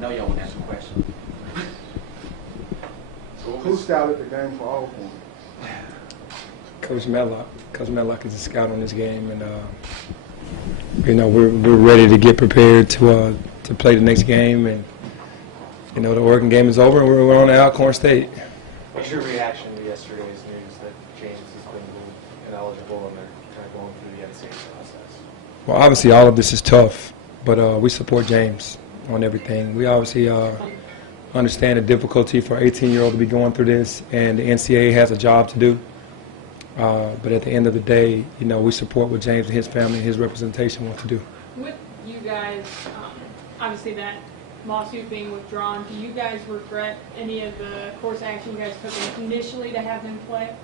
know y'all want to ask a question. Who scouted the game for Alcorn? Coach Medlock. Coach Medlock is a scout on this game, and we're ready to get prepared to play the next game. And the Oregon game is over, and we're on to Alcorn State. What's your reaction to yesterday's news that James has been ineligible and they're kind of going through the NCAA process? Well, obviously, all of this is tough, but we support James on everything. We obviously understand the difficulty for an 18-year-old to be going through this, and the NCAA has a job to do. But at the end of the day, we support what James and his family and his representation want to do. With you guys, obviously that lawsuit being withdrawn, do you guys regret any of the course action you guys took initially to have him play?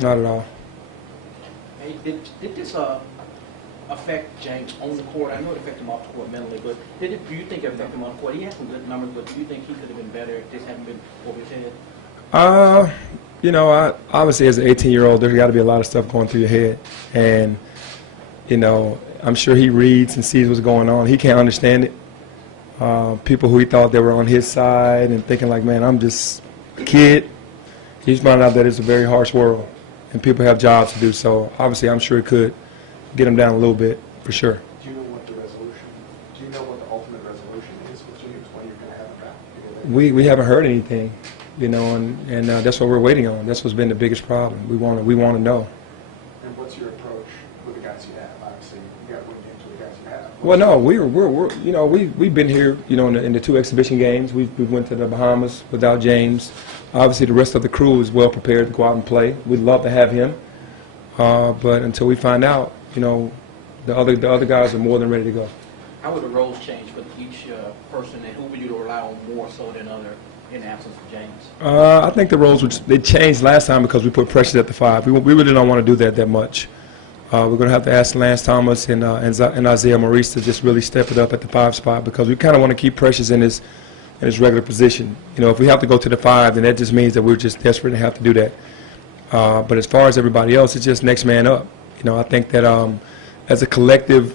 Not at all. Hey, did this affect James on the court? I know it affected him off the court mentally, but do you think it affected him on the court? He had some good numbers, but do you think he could have been better if this hadn't been over his head? Obviously as an 18-year-old, there's got to be a lot of stuff going through your head. And, I'm sure he reads and sees what's going on. He can't understand it. People who he thought they were on his side and thinking like, man, I'm just a kid. He's found out that it's a very harsh world and people have jobs to do. So obviously I'm sure it could get him down a little bit, for sure. Do you know what the resolution? Do you know what the ultimate resolution is with James when you're going to have him back? We haven't heard anything, and that's what we're waiting on. That's what's been the biggest problem. We want to know. And what's your approach with the guys you have? Obviously, you got win games with the guys you have. Well, no, we've been here, in the two exhibition games. We went to the Bahamas without James. Obviously, the rest of the crew is well prepared to go out and play. We'd love to have him, but until we find out, the other guys are more than ready to go. How would the roles change for each person, and who would you rely on more so than other in the absence of James? I think the roles they changed last time because we put pressure at the 5. We really don't want to do that much. We're going to have to ask Lance Thomas and Isaiah Maurice to just really step it up at the 5 spot because we kind of want to keep Precious in his regular position. If we have to go to the 5, then that just means that we're just desperate to have to do that. But as far as everybody else, it's just next man up. I think that as a collective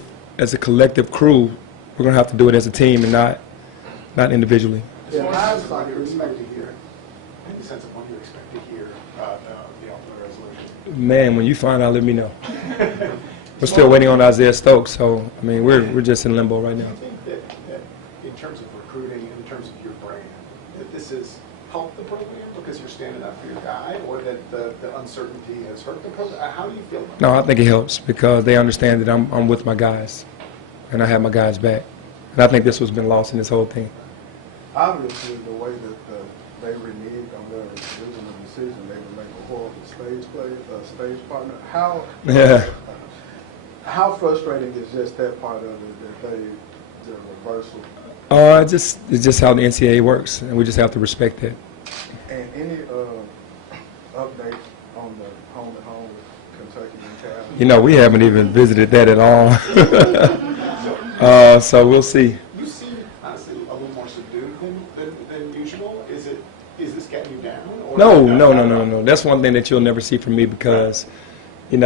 crew, we're going to have to do it as a team and not individually. Yeah, how do you expect to hear? Any sense of when you expect to hear the ultimate resolution? Man, when you find out, let me know. We're still waiting on Isaiah Stokes, so we're just in limbo right now. Do you think that in terms of recruiting, in terms of your brand, that this has helped the program because you're standing up for your guy, or that the uncertainty has hurt the program? How do you feel about No, I think it helps because they understand that I'm with my guys, and I have my guys back. And I think this was been lost in this whole thing. Obviously, the way that they reneged on their original decision, they would make a horrible stage partner. How frustrating is just that part of it that the reversal? It's just how the NCAA works, and we just have to respect that. And any updates on the home-to-home with Kentucky and Cal? We haven't even visited that at all. So we'll see. You seem honestly a little more subdued than usual. Is this getting you down? Or No. That's one thing that you'll never see from me because, we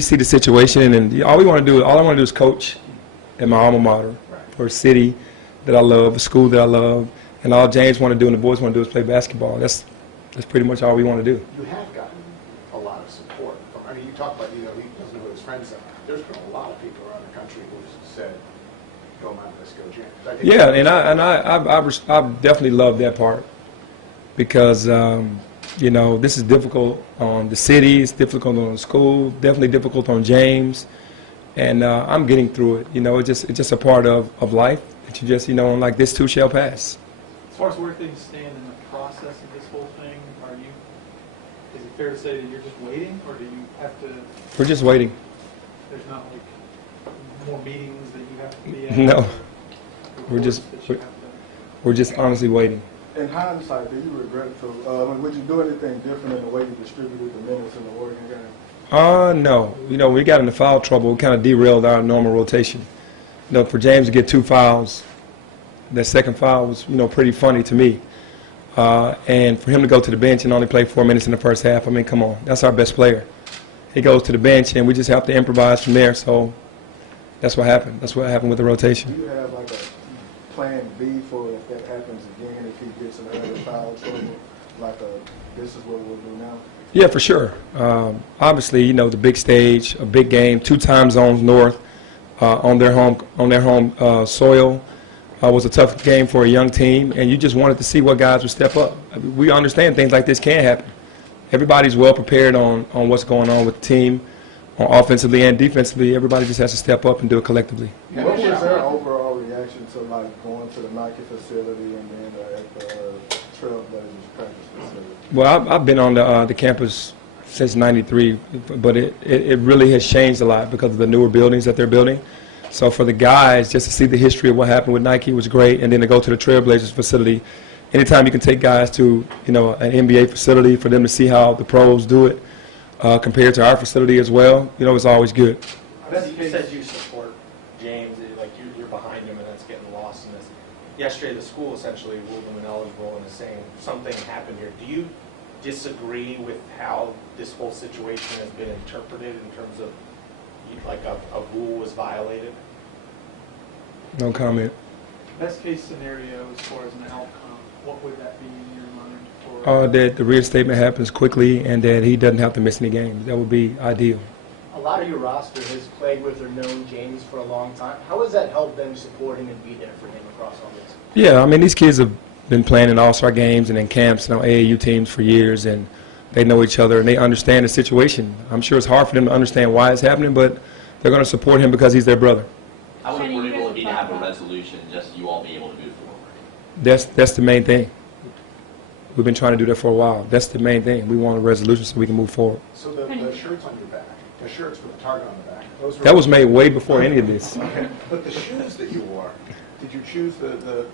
see the situation, and all I want to do is coach at my alma mater for a city that I love, a school that I love, and all James want to do and the boys want to do is play basketball. That's pretty much all we want to do. You have gotten a lot of support. You talk about, he doesn't know who his friends are. There's been a lot of people around the country who've said, go Memphis, go James. Yeah, and I definitely love that part because, this is difficult on the city, it's difficult on the school, definitely difficult on James, and I'm getting through it. It's just a part of life that you just, like this too shall pass. As far as where things stand in the process of this whole thing, is it fair to say that you're just waiting, or do you have to? We're just waiting. There's not more meetings that you have to be at. No, we're just honestly waiting. In hindsight, do you regret would you do anything different in the way you distributed the minutes in the Oregon game? No. We got into foul trouble. We kind of derailed our normal rotation. For James to get 2 fouls, that second foul was, pretty funny to me. And for him to go to the bench and only play 4 minutes in the first half, come on, that's our best player. He goes to the bench, and we just have to improvise from there. So that's what happened. That's what happened with the rotation. Do you have plan B for if that happens again, if he gets in another foul trouble, like this is what we'll do now? Yeah, for sure. Obviously, the big stage, a big game, 2 time zones north on their home soil was a tough game for a young team, and you just wanted to see what guys would step up. I mean, we understand things like this can happen. Everybody's well prepared on what's going on with the team, offensively and defensively. Everybody just has to step up and do it collectively. What was their overall reaction to like going to the Nike facility and then at the Trailblazers practice facility? Well, I've been on the campus since '93, but it really has changed a lot because of the newer buildings that they're building. So for the guys, just to see the history of what happened with Nike was great, and then to go to the Trailblazers facility. Anytime you can take guys to an NBA facility for them to see how the pros do it compared to our facility as well, it's always good. You said you support James, like you're behind him, and that's getting lost in this. Yesterday, the school essentially ruled him ineligible and is saying something happened here. Do you disagree with how this whole situation has been interpreted in terms of like a rule was violated? No comment. Best case scenario as far as an outcome, what would that be in your mind for? That the reinstatement happens quickly and that he doesn't have to miss any games. That would be ideal. A lot of your roster has played with or known James for a long time. How has that helped them support him and be there for him across all this? Yeah, I mean, these kids have been playing in all-star games and in camps and on AAU teams for years, and they know each other and they understand the situation. I'm sure it's hard for them to understand why it's happening, but they're going to support him because he's their brother. How Kenny, important you will guys it be to have have a talked about- resolution, just you all be able to move forward? That's the main thing. We've been trying to do that for a while. That's the main thing. We want a resolution so we can move forward. So the shirts on your back, the shirts with the target on the back, those were... That was made way before any of this. Okay, but the shoes that you wore, did you choose the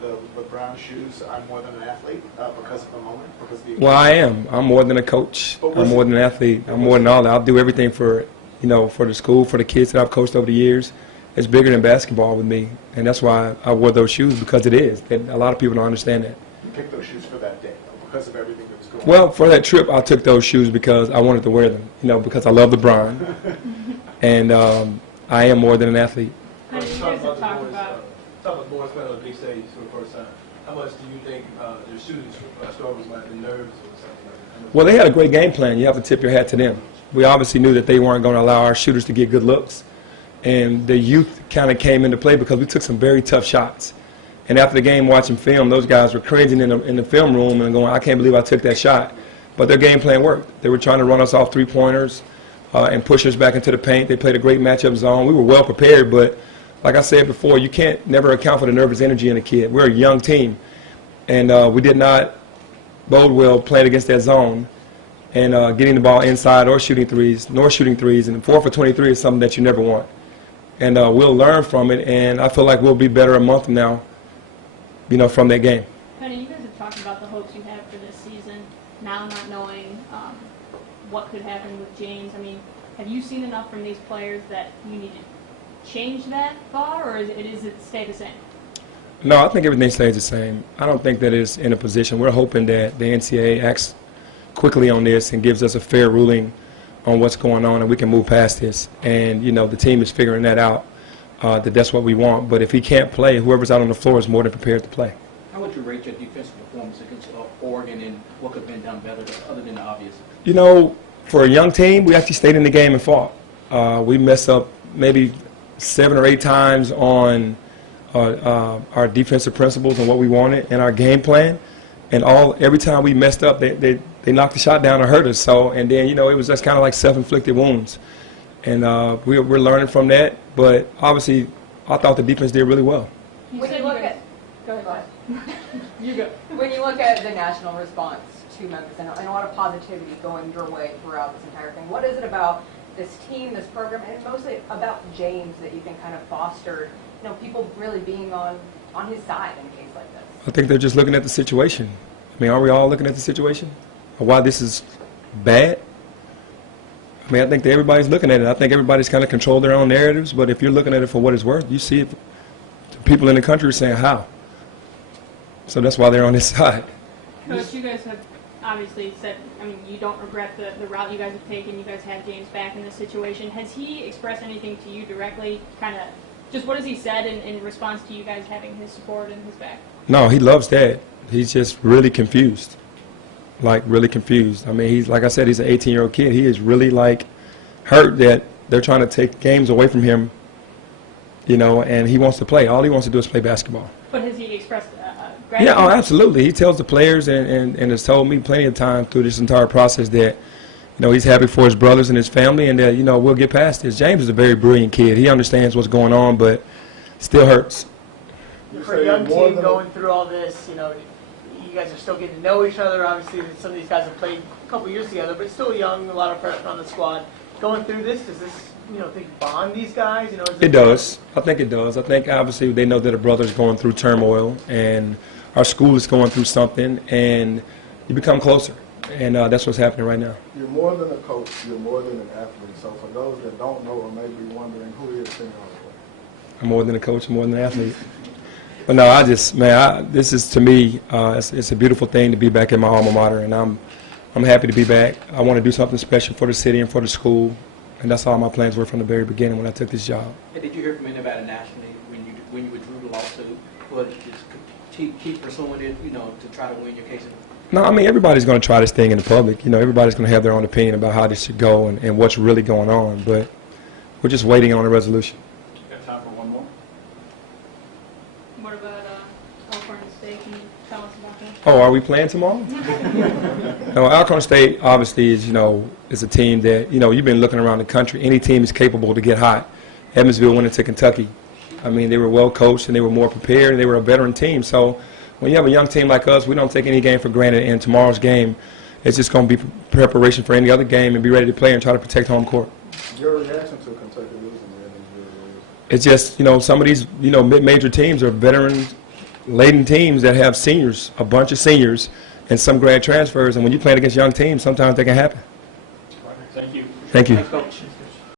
brown shoes, I'm more than an athlete, because of the moment? Because the Well, I am. I'm more than a coach. I'm more than an athlete. I'm more than all that. I'll do everything for the school, for the kids that I've coached over the years. It's bigger than basketball with me, and that's why I wore those shoes, because it is. And a lot of people don't understand that. You picked those shoes for that day, because of everything that was going on? Well, for that trip, I took those shoes because I wanted to wear them, because I love LeBron, and I am more than an athlete. Kenny, you guys have talked about. Talk about the boys playing on the big stage for the first time. How much do you think their shooting struggles might be nerves or something like that? Well, they had a great game plan. You have to tip your hat to them. We obviously knew that they weren't going to allow our shooters to get good looks. And the youth kind of came into play because we took some very tough shots. And after the game, watching film, those guys were cringing in the film room and going, I can't believe I took that shot. But their game plan worked. They were trying to run us off three-pointers and push us back into the paint. They played a great matchup zone. We were well prepared, but like I said before, you can't never account for the nervous energy in a kid. We're a young team, and we did not bode well playing against that zone and getting the ball inside or shooting threes, and 4 for 23 is something that you never want. And we'll learn from it, and I feel like we'll be better a month from now, from that game. Penny, you guys have talked about the hopes you have for this season, now not knowing what could happen with James. I mean, have you seen enough from these players that you need to change that thought, or is it stay the same? No, I think everything stays the same. I don't think that it's in a position. We're hoping that the NCAA acts quickly on this and gives us a fair ruling on what's going on, and we can move past this. And, the team is figuring that out, that's what we want. But if he can't play, whoever's out on the floor is more than prepared to play. How would you rate your defensive performance against Oregon, and what could have been done better other than the obvious? For a young team, we actually stayed in the game and fought. We messed up maybe 7 or 8 times on our defensive principles and what we wanted and our game plan. And every time we messed up, they knocked the shot down and hurt us. And then, it was just kind of like self-inflicted wounds. And we're learning from that. But obviously, I thought the defense did really well. When you look at, go ahead. You go. When you look at the national response to Memphis and a lot of positivity going your way throughout this entire thing, what is it about this team, this program, and mostly about James that you think kind of fostered, people really being on his side in a case like this? I think they're just looking at the situation. I mean, are we all looking at the situation? Or why this is bad? I mean, I think that everybody's looking at it. I think everybody's kind of controlled their own narratives, but if you're looking at it for what it's worth, you see it. People in the country are saying, how? So that's why they're on this side. Coach, you guys have obviously said, you don't regret the route you guys have taken. You guys have James back in this situation. Has he expressed anything to you directly, kind of Just what has he said in response to you guys having his support and his back? No, he loves that. He's just really confused. Like, really confused. I mean, he's, like I said, he's an 18-year-old kid. He is really, like, hurt that they're trying to take games away from him, you know, and he wants to play. All he wants to do is play basketball. But has he expressed gratitude? Yeah, oh, absolutely. He tells the players and has told me plenty of time through this entire process that, you know, he's happy for his brothers and his family and that, you know, we'll get past this. James is a very brilliant kid. He understands what's going on, but still hurts. For a young team going through all this, you know, you guys are still getting to know each other. Obviously, some of these guys have played a couple years together, but still young, a lot of pressure on the squad. Going through this, does this, you know, think bond these guys? You know, It does. I think it does. I think obviously they know that a brother's going through turmoil and our school is going through something, and you become closer. And that's what's happening right now. You're more than a coach. You're more than an athlete. So for those that don't know or may be wondering, who is Tim Hardaway? I'm more than a coach, more than an athlete. But no, I just, man, this is, to me, it's a beautiful thing to be back in my alma mater, and I'm happy to be back. I want to do something special for the city and for the school, and that's all my plans were from the very beginning when I took this job. Hey, did you hear from anybody nationally when you withdrew the lawsuit? Or just keep pursuing it, you know, to try to win your case? No, I mean, everybody's going to try this thing in the public. You know, everybody's going to have their own opinion about how this should go and what's really going on, but we're just waiting on a resolution. You got time for one more? What about Alcorn State? Can you tell us about that? Oh, are we playing tomorrow? No, Alcorn State obviously is, you know, is a team that, you know, you've been looking around the country. Any team is capable to get hot. Evansville went into Kentucky. I mean, they were well coached and they were more prepared and they were a veteran team. So when you have a young team like us, we don't take any game for granted. And tomorrow's game, it's just going to be preparation for any other game and be ready to play and try to protect home court. Your reaction to Kentucky losing the Evansville? It's just, you know, some of these, you know, mid-major teams are veteran-laden teams that have seniors, a bunch of seniors, and some grad transfers. And when you're playing against young teams, sometimes that can happen. Thank you. Thank you. Thanks, Coach.